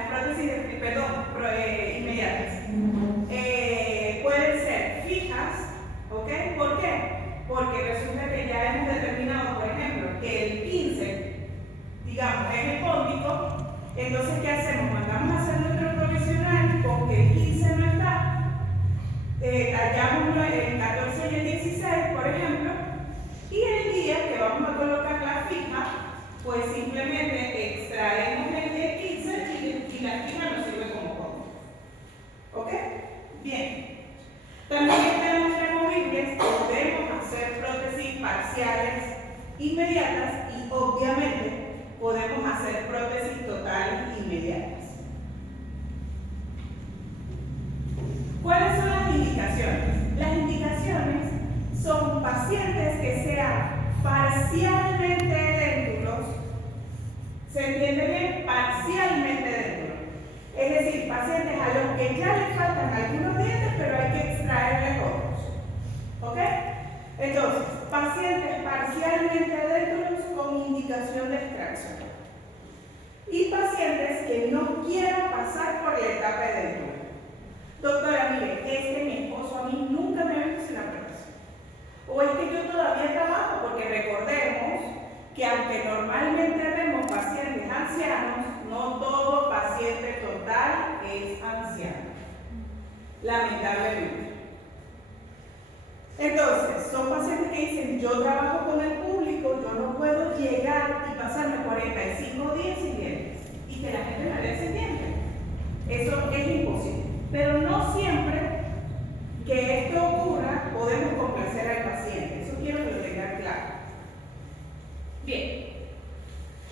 las prótesis, inmediatas, pueden ser fijas, ¿ok? ¿Por qué? Porque resulta que ya hemos determinado, por ejemplo, que el 15, digamos, es el cómbico. Entonces, ¿qué hacemos? Mandamos a hacer nuestro provisional con que el 15 no está, hallamos el 14 y el 16, por ejemplo, y el día que vamos a colocar la fija, pues simplemente extraemos el 15 y la fija nos sirve como código. ¿Ok? Bien. También tenemos removibles, podemos hacer prótesis parciales inmediatas y obviamente podemos hacer prótesis totales inmediatas. ¿Cuáles son las indicaciones? Las indicaciones son pacientes que sean parcialmente déndulos. ¿Se entiende bien? Parcialmente déndulos. Es decir, pacientes a los que ya les faltan algunos dientes, pero hay que extraerles otros. ¿Ok? Entonces, pacientes parcialmente déndulos con indicación de extracción. Y pacientes que no quieran pasar por la etapa de déndulo. Doctora, mire, es que mi esposo a mí nunca me ha visto sin la prótesis. O es que yo todavía trabajo, porque recordemos que aunque normalmente vemos pacientes ancianos, no todo paciente total es anciano, lamentablemente. Entonces, son pacientes que dicen, yo trabajo con el público, yo no puedo llegar y pasarme 45 días sin dientes, y que la gente me dé sin dientes. Eso es imposible. Pero no siempre que esto ocurra podemos complacer al paciente. Eso quiero que lo tengan claro. Bien.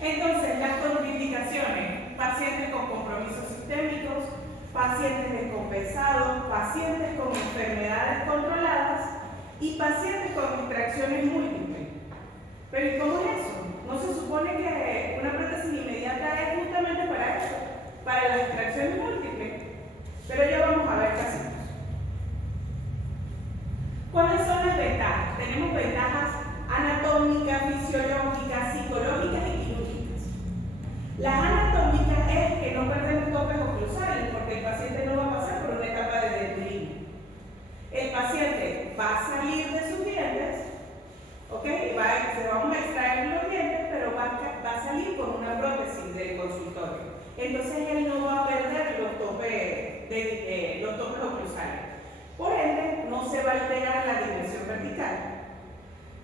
Entonces, las contraindicaciones: pacientes con compromisos sistémicos, pacientes descompensados, pacientes con enfermedades controladas y pacientes con extracciones múltiples. Pero ¿y cómo es eso? ¿No se supone que una prótesis inmediata es justamente para eso? Para las extracciones múltiples. Pero ya vamos a ver qué hacemos. ¿Cuáles son las ventajas? Tenemos ventajas anatómicas, fisiológicas, psicológicas y quirúrgicas. Las anatómicas es que no perdemos topes oclusales, porque el paciente no va a pasar por una etapa de denturina. El paciente va a salir de sus dientes, ¿ok? Se vamos a extraer los dientes, pero va a salir con una prótesis del consultorio. Entonces él no va a perder los topes oclusales. Por ende, no se va a alterar la dimensión vertical.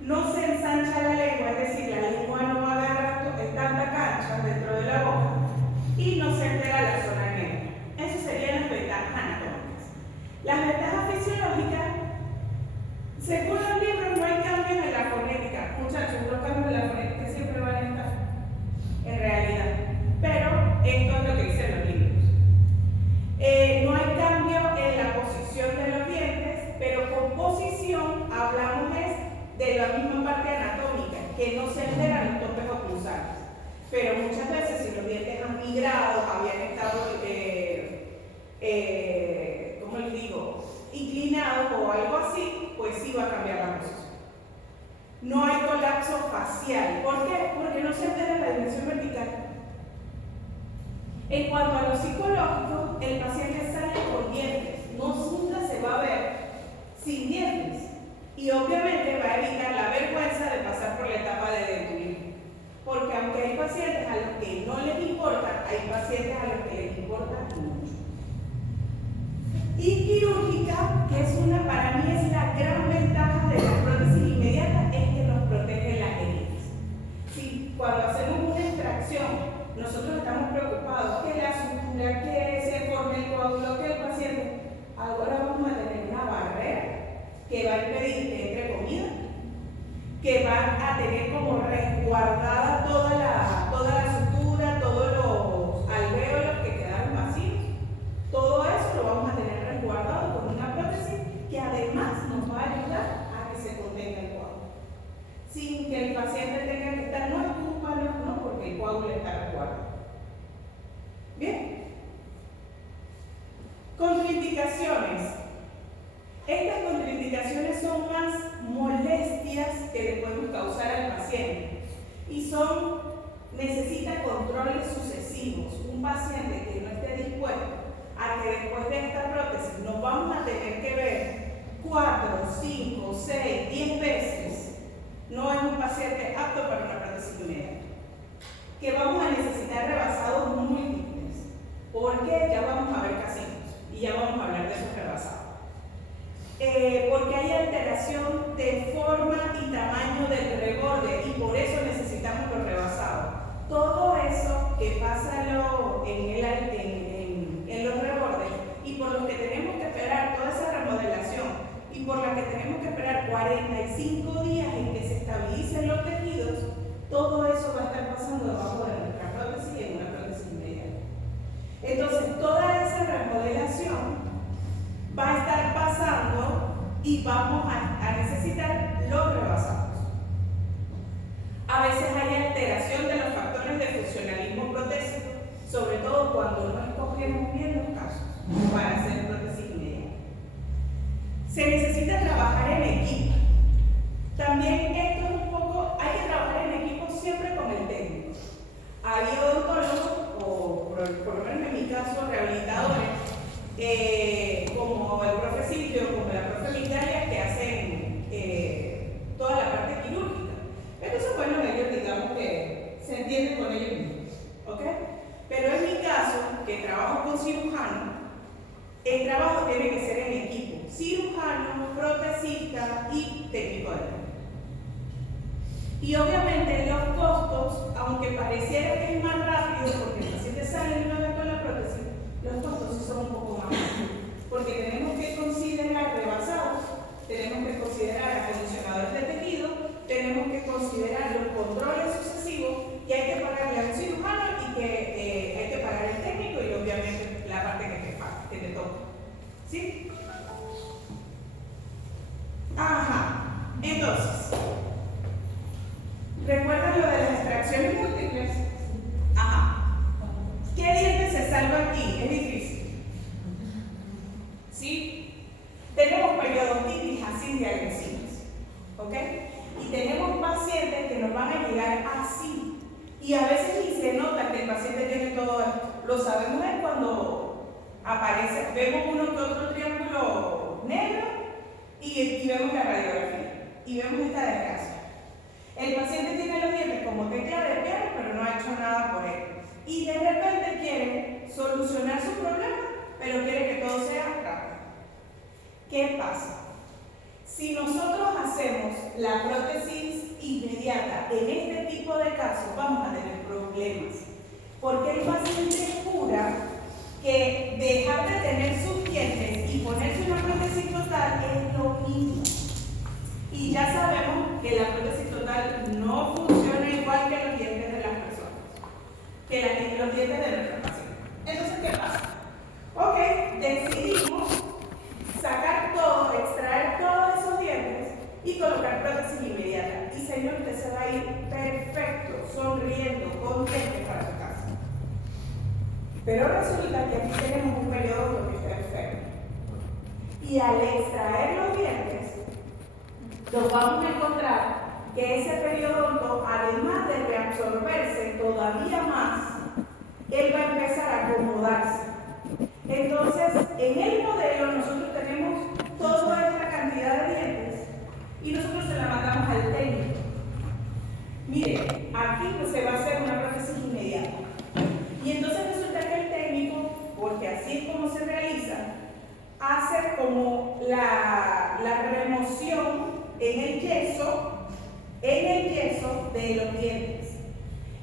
No se ensancha la lengua, es decir, la lengua no va a agarrar tanta cancha dentro de la boca y no se altera la zona negra. Esas serían las ventajas anatómicas. Las ventajas fisiológicas, según los libros, no hay cambios en la fonética. Muchachos, los cambios en la fonética siempre van a estar, en realidad. Pero esto es lo que dicen los libros. No hay cambio en la posición de los dientes, pero con posición hablamos de la misma parte anatómica, que no se alteran los topes oclusales. Pero muchas veces, si los dientes han migrado, habían estado, ¿cómo les digo?, inclinados o algo así, pues sí va a cambiar la posición. No hay colapso facial. ¿Por qué? Porque no se altera la dimensión vertical. En cuanto a lo psicológico, el paciente sale con dientes, nunca se va a ver sin dientes. Y obviamente va a evitar la vergüenza de pasar por la etapa de denturismo. Porque aunque hay pacientes a los que no les importa, hay pacientes a los que les importa mucho. Y quirúrgica, que es para mí es la gran ventaja de la prótesis inmediata, es que nos protege las heridas. Si cuando hacemos una extracción, nosotros estamos preocupados que la sutura, que se forme el coágulo, que el paciente, ahora vamos a tener una barrera que va a impedir que entre comida, que va a tener como resguardada toda la sutura, todos los alvéolos que quedaron vacíos. Todo eso lo vamos a tener resguardado con una prótesis que además nos va a ayudar a que se contenga el coágulo, sin que el paciente tenga que estar, no escupa, no, porque el coágulo está resguardado. Bien. Contraindicaciones. Estas contraindicaciones son más molestias que le podemos causar al paciente y son necesita controles sucesivos. Un paciente que no esté dispuesto a que después de esta prótesis nos vamos a tener que ver 4, 5, 6, 10 veces, no es un paciente apto para una prótesis inmediata. Que vamos a necesitar rebasados múltiples, porque ya vamos a ver casinos y ya vamos a hablar de esos rebasados. Porque hay alteración de forma y tamaño del reborde y por eso necesitamos los rebasados. Todo eso que pasa en los rebordes y por lo que tenemos que esperar toda esa remodelación y por la que tenemos que esperar 45 días en que se estabilicen los tejidos, todo eso va a estar pasando debajo de nuestra prótesis y en una prótesis inmediata. Entonces, toda esa remodelación va a estar pasando y vamos a necesitar los rebasados. A veces hay alteración de los factores de funcionalismo protésico, sobre todo cuando no escogemos bien los casos para hacer prótesis inmediata. Se necesita trabajar en equipo. También esto es un poco, hay que trabajar en equipo siempre con el técnico. Hay odontólogos, o por lo menos en mi caso, rehabilitadores, como el profe Silvio, como la profe Migdalia, que hacen toda la parte quirúrgica. Entonces, bueno, ellos digamos que se entienden con ellos mismos, ¿ok? Pero en mi caso, que trabajo con cirujanos, el trabajo tiene que ser en equipo. Cirujano, protesista y técnico de técnica. Y obviamente los costos, aunque pareciera que es más rápido porque el paciente sale de una vez con la prótesis, los costos sí son un poco más bajos. Porque tenemos que considerar rebasados, tenemos que considerar acondicionadores de tejido, tenemos que considerar los controles sucesivos y hay que pagarle a un cirujano y que hay que pagar el técnico y obviamente la parte que te toca. ¿Sí? Ajá. Entonces, ¿recuerdan lo de las extracciones múltiples? Ajá. ¿Qué diente se salva aquí? Es difícil. ¿Sí? Tenemos periodontitis así de agresivas. ¿Ok? Y tenemos pacientes que nos van a llegar así. Y a veces ni se nota que el paciente tiene todo esto. Lo sabemos es cuando aparece, vemos uno que otro triángulo negro y vemos la radiografía. Y vemos esta desgracia. El paciente tiene los dientes como tecla de piano, pero no ha hecho nada por él. Y de repente quiere solucionar su problema, pero quiere que todo sea rápido. ¿Qué pasa? Si nosotros hacemos la prótesis inmediata en este tipo de casos, vamos a tener problemas. Porque el paciente jura que dejar de tener sus dientes y ponerse una prótesis total es lo mismo. Y ya sabemos que la prótesis total no funciona igual que los dientes de las personas, que los dientes de nuestros pacientes. Entonces, ¿qué pasa? Ok, decidimos sacar todo, extraer todos esos dientes y colocar prótesis inmediata. Y señor, usted se va a ir perfecto, sonriendo, contento para su casa. Pero resulta que aquí tenemos un periodo que está enfermo. Y al extraer los dientes, nos vamos a encontrar que ese periodonto, además de reabsorberse todavía más, él va a empezar a acomodarse. Entonces, en el modelo nosotros tenemos toda esta cantidad de dientes y nosotros se la mandamos al técnico. Mire, aquí se va a hacer una prótesis inmediata. Y entonces resulta que el técnico, porque así es como se realiza, hace como la remoción en el yeso de los dientes.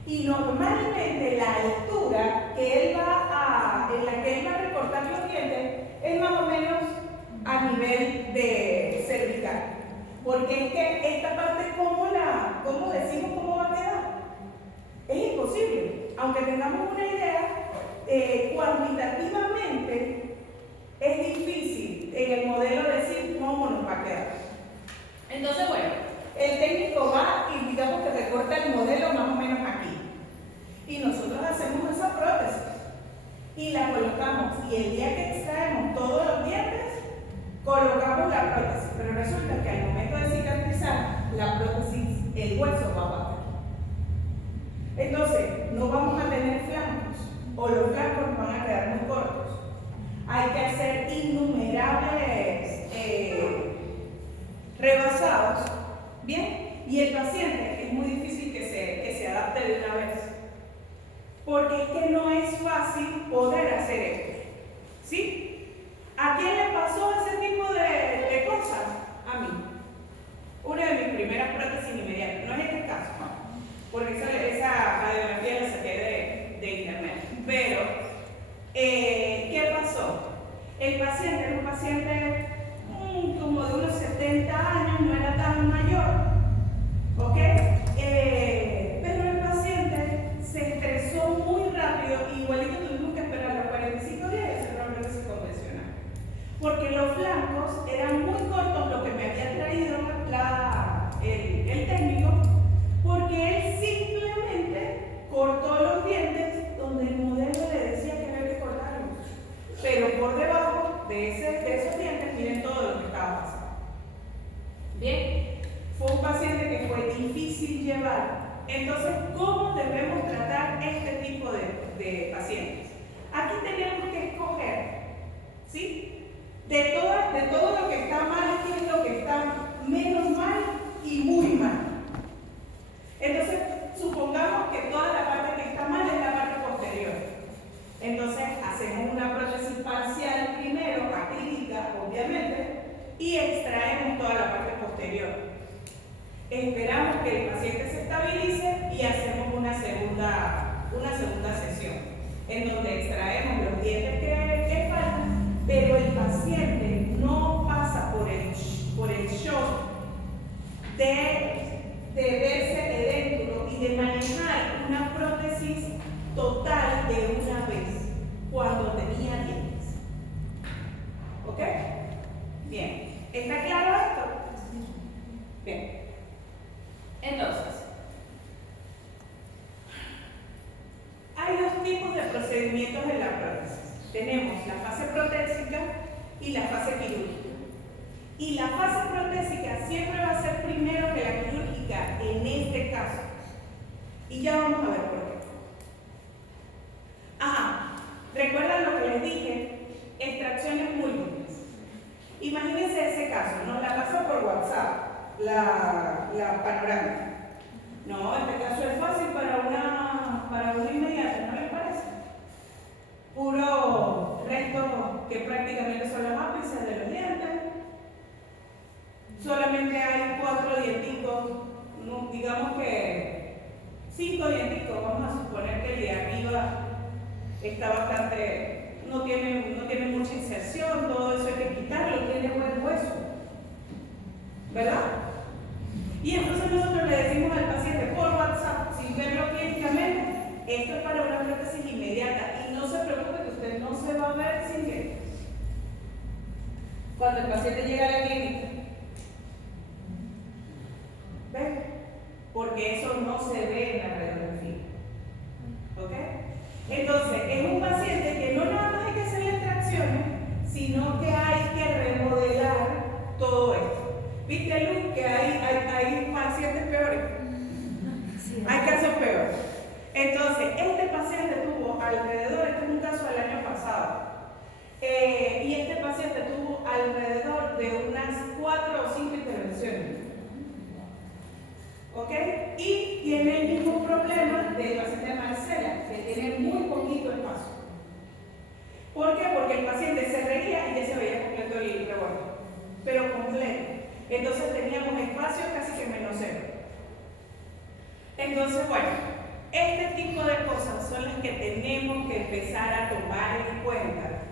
Y normalmente la altura en la que él va a recortar los dientes es más o menos a nivel de cervical. Porque es que esta parte, ¿cómo decimos cómo va a quedar? Es imposible. Aunque tengamos una idea, cuantitativamente es difícil en el modelo decir cómo nos va a quedar. Entonces, bueno, el técnico va y digamos que recorta el modelo más o menos aquí. Y nosotros hacemos esa prótesis y la colocamos. Y el día que extraemos todos los dientes, colocamos la prótesis. Pero resulta que al momento de cicatrizar la prótesis, el hueso va a bajar. Entonces, los flancos nos van a quedar muy cortos. Hay que hacer innumerables rebasados, ¿bien? Y el paciente es muy difícil que se adapte de una vez, porque es que no es fácil poder hacer esto, ¿sí? ¿A quién le pasó ese tipo de cosas? A mí. Una de mis primeras prótesis inmediatas, no es este caso, porque esa radiografía la saqué de internet. Pero, ¿qué pasó? El paciente era un paciente como de unos 70 años, no era tan mayor, ¿ok? Pero el paciente se estresó muy rápido, igualito tuvimos que esperar los 45 días y hacer una prótesis convencional. Porque los flancos eran muy cortos, lo que me había traído el técnico, porque él simplemente cortó los dientes donde el modelo le decía que había que cortarlos. Pero por debajo de esos dientes, miren todo lo que estaba pasando. Bien, fue un paciente que fue difícil llevar. Entonces, ¿cómo debemos tratar este tipo de pacientes? Aquí tenemos que escoger, ¿sí? De todo lo que está mal, ¿qué es lo que está menos mal y muy mal? Entonces, supongamos que toda la parte que está mal es la parte posterior. Entonces, hacemos una prótesis parcial primero, acrílica, obviamente, y extraemos toda la parte posterior. Esperamos que el paciente se estabilice y hacemos una segunda sesión, en donde extraemos los dientes que faltan, pero el paciente no pasa por el shock de verse de dentro y de manejar una prótesis total de una vez cuando tenía dientes. ¿Ok? Bien. ¿Está claro esto? Bien. Entonces, hay dos tipos de procedimientos en la prótesis. Tenemos la fase protésica y la fase quirúrgica. Y la fase protésica siempre va a ser primero que la quirúrgica en este caso. Y ya vamos a ver por qué. Ajá, ¿recuerdan lo que les dije? Extracciones múltiples. Imagínense ese caso, nos la pasa por WhatsApp, la panorámica. No, este caso es fácil para una inmediata, ¿no les parece? Puro resto que prácticamente son las ápices de los dientes. Solamente hay 4 dienticos, no, digamos que 5 dienticos, vamos a suponer que el de arriba está bastante, no tiene mucha inserción, todo eso hay que quitarlo, tiene buen hueso, ¿verdad? Y entonces nosotros le decimos al paciente por WhatsApp, sin verlo clínicamente, esto es para una prótesis inmediata y no se preocupe que usted no se va a ver sin dientes cuando el paciente llega a la clínica. ¿Ven? Porque eso no se ve en la radiografía. ¿Ok? Entonces, es un paciente que no nada más hay que hacerle extracciones, sino que hay que remodelar todo esto. ¿Viste, Luz, que hay pacientes peores? Sí, hay casos peores. Entonces, este paciente tuvo alrededor, este es un caso del año pasado, y este paciente tuvo alrededor de unas 4 o 5 intervenciones. ¿Ok? Y tiene el mismo problema del paciente Marcela, que tiene muy poquito espacio. ¿Por qué? Porque el paciente se reía y ya se veía completo el rebordo, pero completo. Entonces teníamos espacio casi que menos 0. Entonces, bueno, este tipo de cosas son las que tenemos que empezar a tomar en cuenta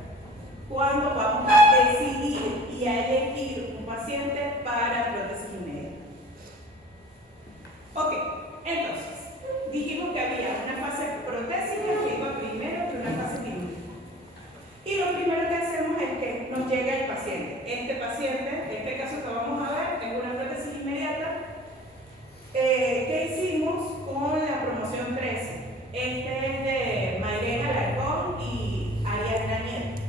cuando vamos a decidir y a elegir un paciente para prótesis inmediata. Ok, entonces, dijimos que había una fase protésica que iba primero que una fase quirúrgica. Y lo primero que hacemos es que nos llega el paciente. Este paciente, en este caso que vamos a ver, es una prótesis inmediata que hicimos con la promoción 13. Este es de Mayrena Alarcón y Ariadna Nieto.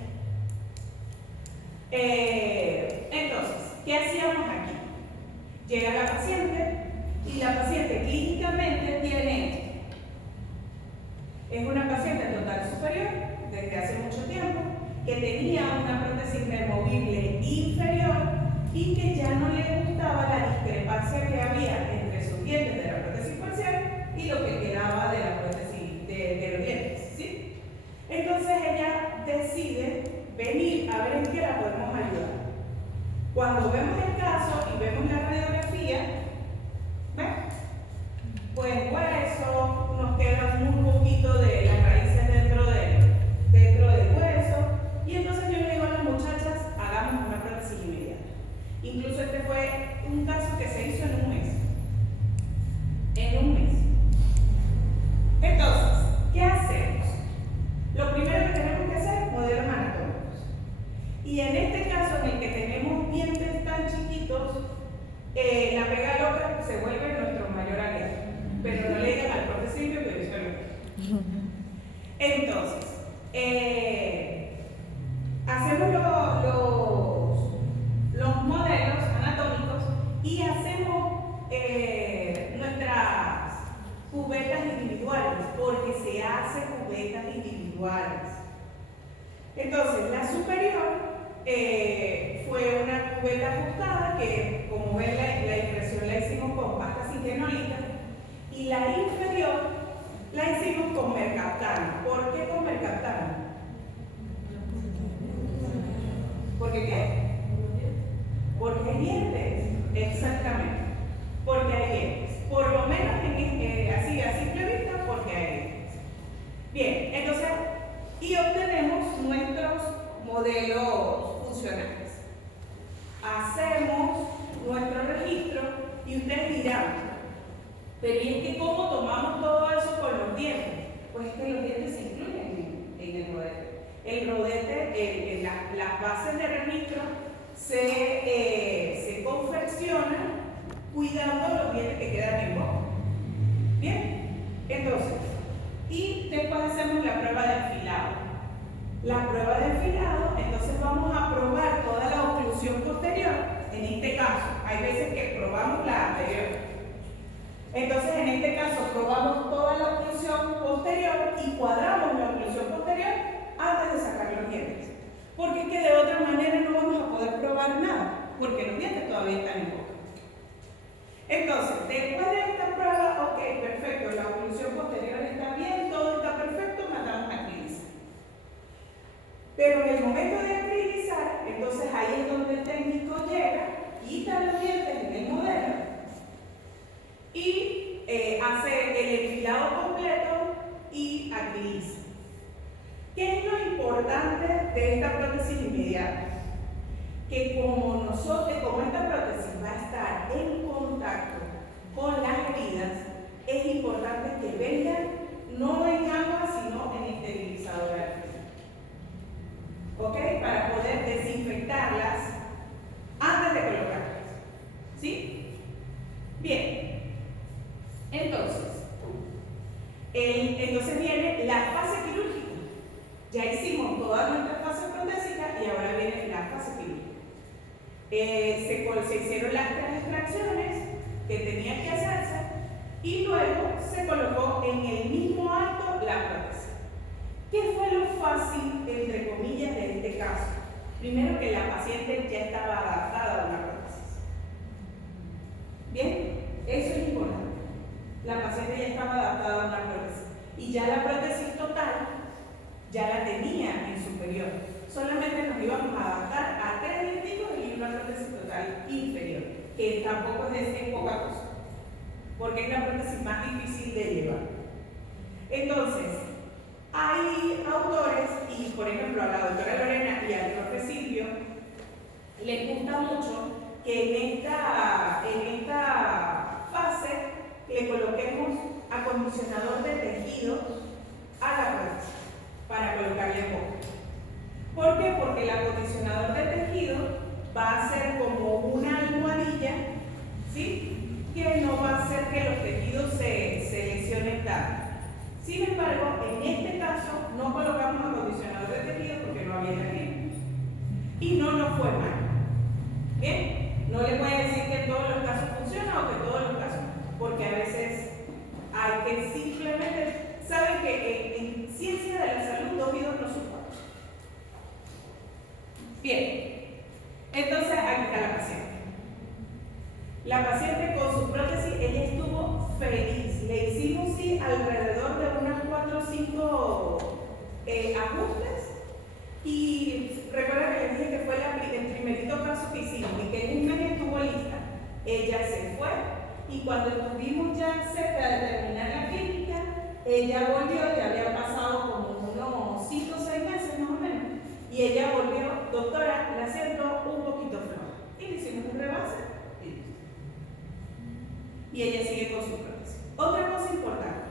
Entonces, ¿qué hacíamos aquí? Llega la paciente y la paciente clínicamente es una paciente total superior desde hace mucho tiempo, que tenía una prótesis removible inferior y que ya no le gustaba la discrepancia que había entre sus dientes de la prótesis parcial y lo que quedaba de la prótesis de los dientes, ¿sí? Entonces ella decide venir a ver en qué la podemos ayudar. Cuando vemos el caso y vemos la radiografía, ¿ves? Pues hueso, nos queda muy poquito de las raíces dentro del hueso, y entonces yo le digo a las muchachas, hagamos una prótesis inmediata. Incluso este fue un caso que se hizo en un mes. En un mes. Entonces, ¿qué hacemos? Lo primero que tenemos que hacer es modelos anatómicos. Y en este caso, en el que tenemos dientes tan chiquitos, la pega loca se vuelve nuestro mayor aliado. Pero no le digan al profesor que dice lo. Entonces, hacemos los modelos anatómicos y hacemos nuestras cubetas individuales, porque se hacen cubetas individuales. Entonces, la superior fue una cubeta ajustada que, como ven, la impresión la hicimos con pasta singenólica, y la inferior la hicimos con mercaptano. ¿Por qué con mercaptano? ¿Por qué qué? Porque hay dientes, exactamente. Porque hay dientes. Por lo menos así a simple vista, porque hay dientes. Bien, entonces, y obtenemos nuestros modelos funcionales. Hacemos nuestro registro y ustedes dirán, pero ¿y es que cómo tomamos todo eso con los dientes? Pues es que los dientes se incluyen en el rodete. El rodete, las bases de registro se confeccionan cuidando los dientes que quedan en boca. Bien, entonces, y después hacemos la prueba de enfilado. La prueba de enfilado, entonces vamos a probar toda la oclusión posterior. En este caso, hay veces que probamos la anterior. Entonces, en este caso, probamos toda la oclusión posterior y cuadramos la oclusión posterior antes de sacar los dientes. Porque es que de otra manera no vamos a poder probar nada, porque los dientes todavía están en boca. Entonces, después de esta prueba, ok, perfecto, la oclusión posterior está bien, todo está perfecto, mandamos a acrilizar. Pero en el momento de acrilizar, entonces ahí es donde el técnico llega, quita los dientes en el modelo y hace el enfilado completo y acriliza. ¿Qué es lo importante de esta prótesis inmediata? Que como esta prótesis va a estar en contacto con las heridas, es importante que vengan no en agua, sino en esterilizador artificial. ¿Ok? Para poder desinfectarlas antes de colocarlas. ¿Sí? Bien. Entonces viene la fase quirúrgica. Ya hicimos toda nuestra fase protésica y ahora viene la fase quirúrgica. Se hicieron las extracciones que tenían que hacerse y luego se colocó en el mismo acto la prótesis. ¿Qué fue lo fácil, entre comillas, de este caso? Primero, que la paciente ya estaba adaptada a una prótesis. Bien, eso es importante. La paciente ya estaba adaptada a una prótesis y ya la prótesis total ya la tenía en superior. Solamente nos íbamos a adaptar a 3 distintos y una prótesis total inferior, que tampoco es poca cosa, porque es la prótesis más difícil de llevar. Entonces, hay autores, y por ejemplo a la doctora Lorena y al profe Silvio, les gusta mucho que en esta fase le coloquemos acondicionador de tejidos a la prótesis para colocarle en boca. ¿Por qué? Porque el acondicionador de tejido va a ser como una almohadilla, ¿sí? Que no va a hacer que los tejidos se lesionen tanto. Sin embargo, en este caso no colocamos acondicionador de tejido porque no había tejido. Y no nos fue mal. ¿Bien? No le voy a decir que en todos los casos funciona o que en todos los casos, porque a veces hay que simplemente, saben que en ciencia de la salud 2 y 2 no suman. Bien, entonces aquí está la paciente. La paciente con su prótesis, ella estuvo feliz. Le hicimos sí alrededor de unas 4 o 5 ajustes. Y recuerda que les dije que fue el primerito paso que hicimos y que en un mes estuvo lista. Ella se fue y cuando estuvimos ya cerca de terminar la clínica, ella volvió, ya había pasado como unos 5 o 6 meses más o menos, y ella volvió, doctora, la siento un poquito floja. Y le hicimos un rebase y ella sigue con su prótesis. Otra cosa importante.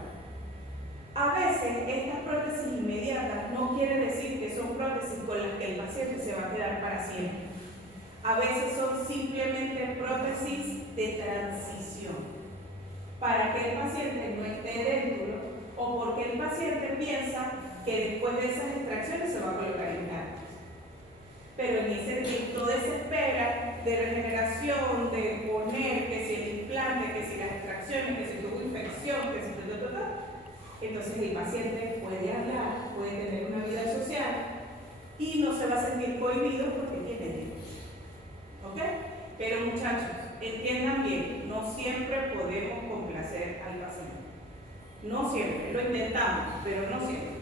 A veces estas prótesis inmediatas no quiere decir que son prótesis con las que el paciente se va a quedar para siempre. A veces son simplemente prótesis de transición para que el paciente no esté dentro o porque el paciente piensa que después de esas extracciones se va a colocar implantes. Pero en toda esa espera de regeneración, de poner que si el implante, que si las extracciones, que si tuvo infección, que si entonces el paciente puede hablar, puede tener una vida social y no se va a sentir cohibido porque tiene hijos. ¿Ok? Pero muchachos, entiendan bien, no siempre podemos complacer al paciente. No siempre, lo intentamos, pero no siempre.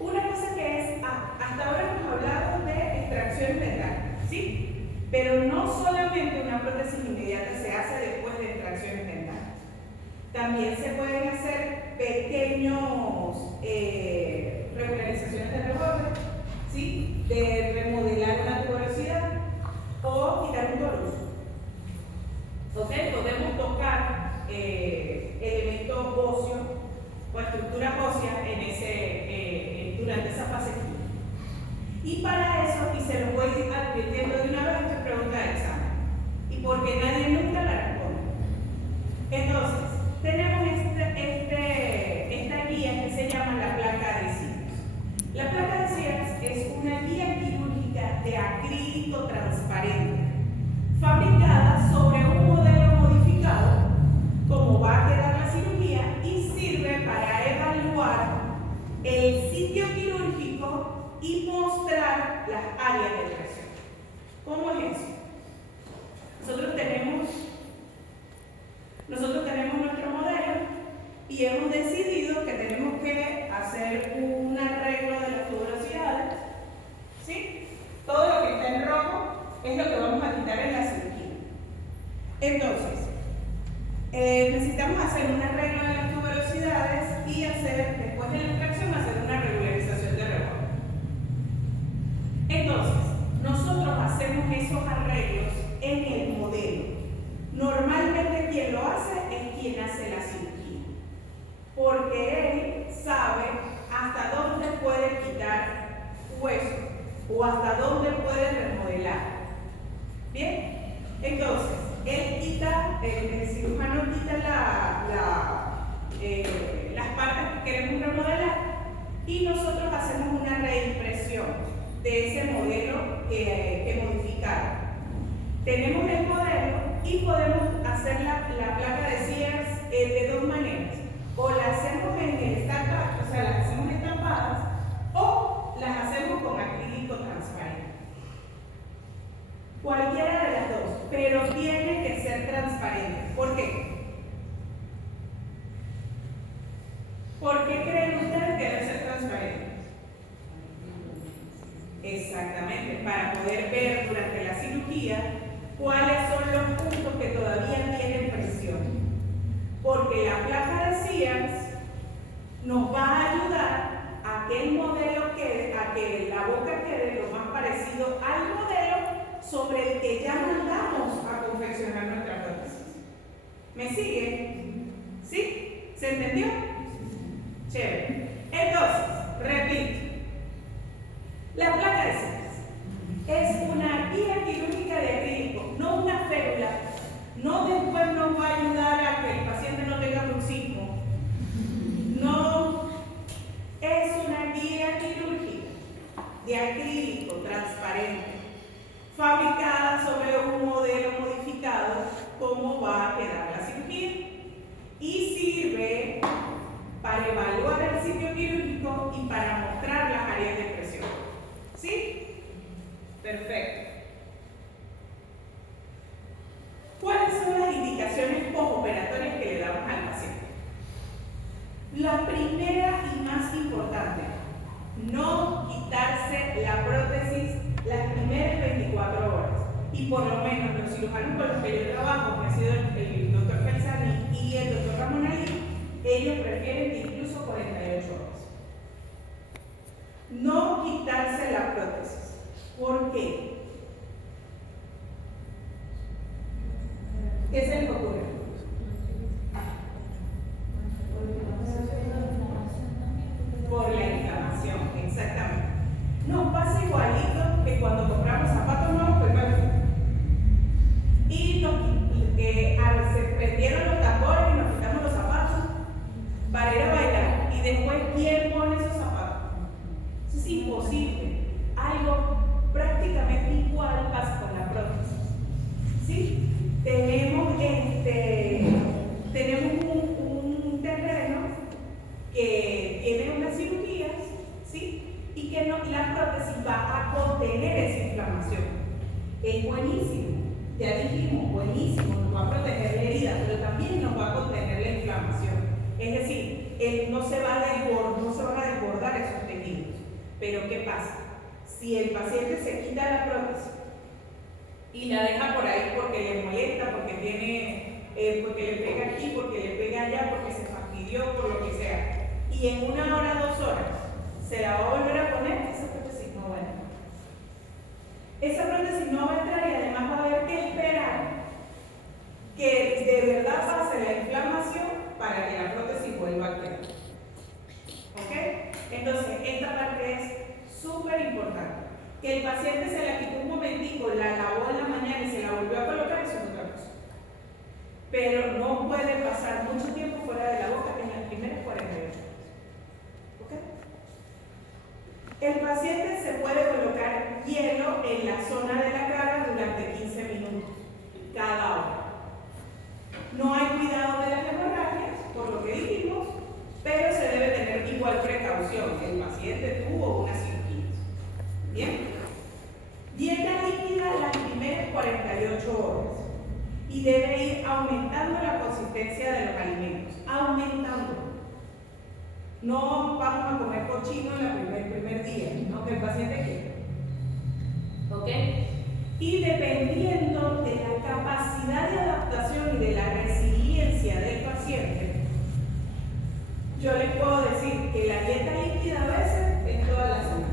Una cosa que es, hasta ahora hemos hablado de extracción dental, ¿sí? Pero no solamente una prótesis inmediata se hace después de extracciones dentales. También se pueden hacer pequeños regularizaciones de reborde, ¿sí? De remodelar una tuberosidad o quitar un torus. ¿Ok? Podemos tocar elementos óseos o estructuras óseas durante esa fase clínica. Y para eso, y se los voy advirtiendo de una vez, esta pregunta de examen. Y porque nadie nunca la responde. Entonces, tenemos esta guía que se llama la placa de Sears. La placa de Sears es una guía quirúrgica de acrílico transparente, fabricada sobre un modelo modificado, como va a quedar la cirugía, y sirve para evaluar el sitio quirúrgico y mostrar las áreas de presión. ¿Cómo es eso? Nosotros tenemos nuestro modelo y hemos decidido que tenemos que hacer un arreglo de las tuberosidades, ¿sí? Todo lo que está en rojo es lo que vamos a quitar en la cirugía. Entonces, necesitamos hacer un arreglo de las tuberosidades y después de la extracción, hacer una regularización de reborde. Entonces, nosotros hacemos esos arreglos en el modelo. Normalmente quien lo hace es quien hace la cirugía, porque él sabe hasta dónde puede quitar hueso o hasta dónde puede remodelar. ¿Bien? Entonces, el cirujano quita las partes que queremos remodelar y nosotros hacemos una reimpresión de ese modelo que modificaron. Tenemos el modelo y podemos hacer la placa de Sears de dos maneras. O la hacemos en el estampado, o sea, las hacemos estampadas, o las hacemos con acrílico transparente. Cualquiera de las dos, pero tiene que ser transparente. ¿Por qué? ¿Por qué creen ustedes que debe ser transparente? Exactamente, para poder ver durante la cirugía cuáles son los puntos que todavía tienen presión. Porque la placa de Sears nos va a ayudar a que el modelo quede, a que la boca quede lo más parecido al modelo sobre el que ya mandamos a confeccionar nuestra prótesis. ¿Me siguen? ¿Sí? ¿Se entendió? Chévere. Entonces, repito. La placa de Sears es una guía quirúrgica de acrílico, no una férula. No después nos va a ayudar a que el paciente no tenga bruxismo. No, es una guía quirúrgica de acrílico transparente, fabricada sobre un modelo modificado, cómo va a quedar la cirugía, y sirve para evaluar el sitio quirúrgico y para mostrar las áreas de presión. ¿Sí? Perfecto. ¿Cuáles son las indicaciones postoperatorias que le damos al paciente? La primera y más importante, no quitarse la prótesis las primeras 24 horas. Y por lo menos los cirujanos con los que yo trabajo, que ha sido el doctor Felsani y el doctor Ramón Ali, ellos prefieren incluso 48 horas. No quitarse la prótesis. ¿Por qué? ¿Qué se les ocurre? Por la inflamación, exactamente. Nos pasa igualito que cuando compramos zapatos nuevos, pues y se prendieron los tambores y nos quitamos los zapatos para ir a bailar. Y después, ¿quién pone esos zapatos? Eso es imposible. Algo prácticamente igual pasa con la prótesis. ¿Sí? Tenemos un terreno que tiene unas cirugías, ¿sí? Y que la prótesis va a contener esa inflamación. Es buenísimo, ya dijimos, buenísimo, nos va a proteger la herida, pero también nos va a contener la inflamación. Es decir, no se van a desbordar esos tejidos. Pero ¿qué pasa? Si el paciente se quita la prótesis y la deja por ahí porque le molesta, porque le pega aquí, porque le pega allá, porque se fastidió, por lo que sea, y en 1 hora, 2 horas se la va a volver a poner, esa prótesis no va a entrar. Esa prótesis no va a entrar y además va a haber que esperar que de verdad pase la inflamación para que la prótesis vuelva a quedar. ¿Ok? Entonces, esta parte es súper importante. Que el paciente se la quitó un momentico, la lavó en la mañana y se la volvió a colocar, eso es otra cosa. Pero no puede pasar mucho tiempo fuera de la boca en las primeras 48 horas. ¿Ok? El paciente se puede colocar hielo en la zona de la cara durante 15 minutos cada hora. No hay cuidado de las hemorragias, por lo que dijimos, pero se debe tener igual precaución. El paciente tuvo una cirugía. ¿Bien? Dieta líquida las primeras 48 horas y debe ir aumentando la consistencia de los alimentos, aumentando. No vamos a comer cochino el primer día, aunque el paciente quiera. ¿Ok? Y dependiendo de la capacidad de adaptación y de la resiliencia del paciente, yo les puedo decir que la dieta líquida a veces es toda la semana.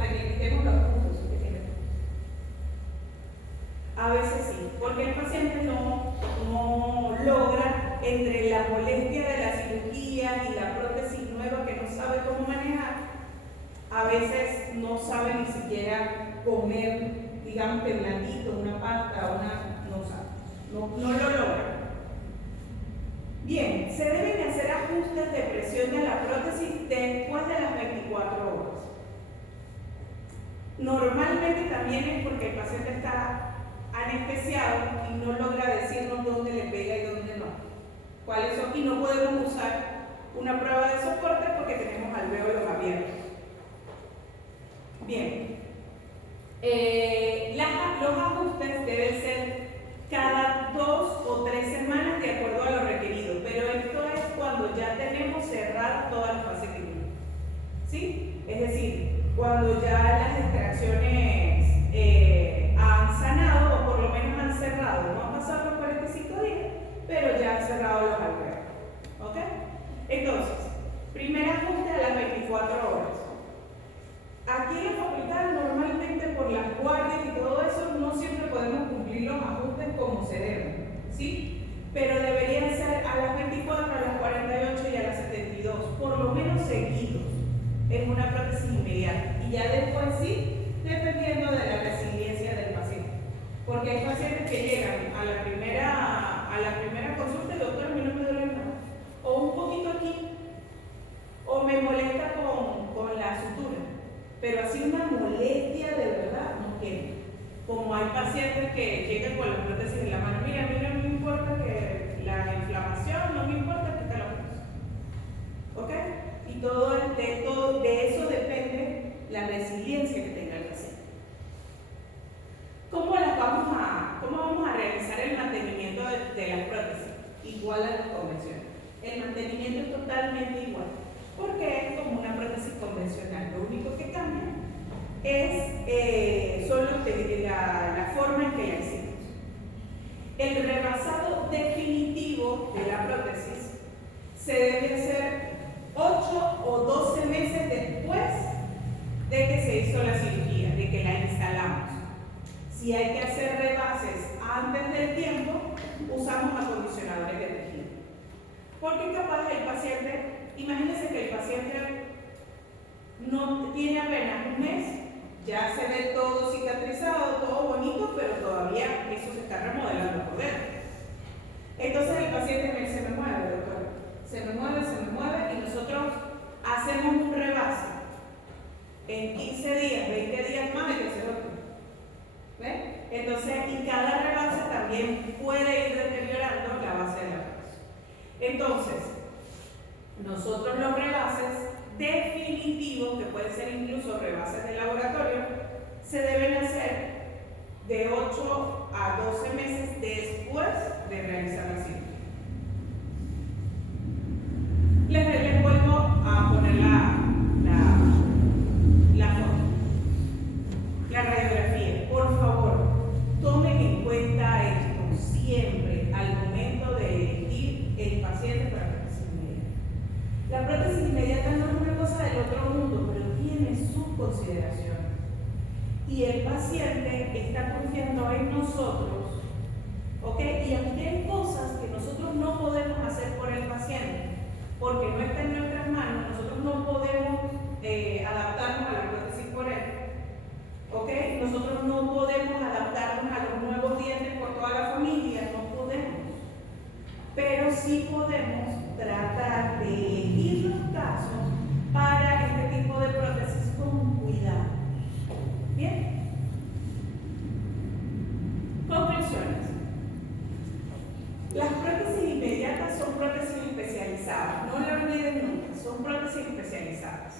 Que quitemos los puntos que tiene. A veces sí, porque el paciente no logra, entre la molestia de la cirugía y la prótesis nueva que no sabe cómo manejar, a veces no sabe ni siquiera comer, digamos que blandito, una pasta, no sabe, no lo logra. Bien, se deben hacer ajustes de presión de la prótesis después de las 24 horas. Normalmente también es porque el paciente está anestesiado y no logra decirnos dónde le pega y dónde no. ¿Cuáles son? Y no podemos usar una prueba de soporte porque tenemos alvéolos abiertos. Bien. Los ajustes deben ser cada 2 o 3 semanas de acuerdo a lo requerido, pero esto es cuando ya tenemos cerrada toda la fase clínica. ¿Sí? Es decir, cuando ya las extracciones han sanado o por lo menos han cerrado, no han pasado los 45 días, pero ya han cerrado los alveolos. ¿Ok? Entonces, primer ajuste a las 24 horas. Aquí en la facultad normalmente por las guardias y todo eso no siempre podemos cumplir los ajustes como se deben, ¿sí? Pero deberían ser a las 24, a las 48 y a las 72, por lo menos seguidos, en una prótesis inmediata. Y ya después sí, dependiendo de la resiliencia del paciente. Porque hay pacientes que llegan a la primera consulta y doctor, a mí no me duele nada. O un poquito aquí, o me molesta con la sutura. Pero así una molestia de verdad no tiene. Como hay pacientes que llegan con la prótesis en la mano, mira, a mí no me importa que la inflamación, no me importa que te la puse. ¿Ok? Y todo totalmente igual, porque es como una prótesis convencional. Lo único que cambia es solo la forma en que la hicimos. El rebasado definitivo de la prótesis se debe hacer 8 o 12 meses después de que se hizo la cirugía, de que la instalamos. Si hay que hacer rebases antes del tiempo, usamos acondicionadores de tejido. Porque capaz el paciente, imagínense que el paciente no tiene apenas un mes, ya se ve todo cicatrizado, todo bonito, pero todavía eso se está remodelando por dentro. Entonces el paciente se me mueve, doctor, se me mueve y nosotros hacemos un rebase. En 15 días, 20 días más hay que hacer otro. ¿Ven? Entonces, y cada rebase también puede ir deteriorando la base de la prótesis. Entonces, nosotros los rebases definitivos, que pueden ser incluso rebases de laboratorio, se deben hacer de 8 a 12 meses después de realizar la cirugía. Les vuelvo a poner la foto, la radiografía. Por favor, tomen en cuenta esto siempre al momento de elegir el paciente para prótesis inmediata. La prótesis inmediata no es una cosa del otro mundo, pero tiene su consideración. Y el paciente está confiando en nosotros, ¿ok? Y aunque hay cosas que nosotros no podemos hacer por el paciente, porque no está en nuestras manos, nosotros no podemos adaptarnos a la prótesis por él, ¿ok? Nosotros no podemos adaptarnos a los nuevos dientes por toda la familia, no podemos. Pero sí podemos tratar de elegir los casos para este tipo de prótesis con cuidado. ¿Bien? Conclusiones. Las prótesis inmediatas son prótesis especializadas, no lo olviden nunca, son prótesis especializadas.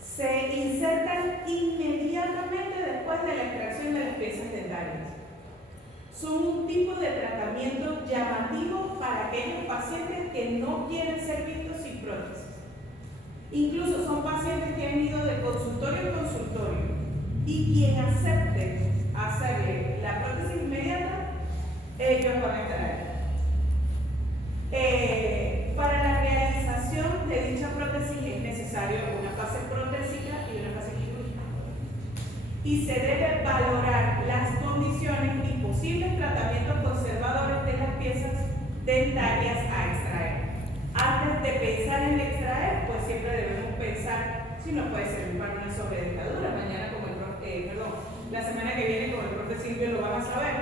Se insertan inmediatamente después de la extracción de las piezas dentarias. Son un tipo de tratamiento llamativo para aquellos pacientes que no quieren ser vistos sin prótesis. Incluso son pacientes que han ido de consultorio en consultorio y quien acepte hacerle la prótesis inmediata, ellos van a estar ahí. Para la realización de dicha prótesis es necesario una fase protésica y una fase quirúrgica. Y se debe valorar las condiciones y posibles tratamientos conservadores de las piezas dentarias a extraer. Antes de pensar en extraer, pues siempre debemos pensar si no puede servir para una sobredentadura. Mañana, la semana que viene con el profe Silvio lo van a saber.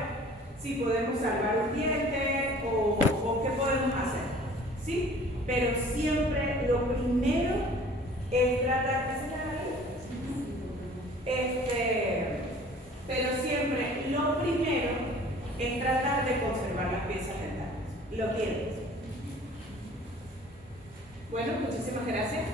Si podemos salvar un diente o qué podemos hacer. ¿Sí? Pero siempre lo primero es tratar de pero siempre lo primero es tratar de conservar las piezas dentarias. Lo tienes. Bueno, muchísimas gracias.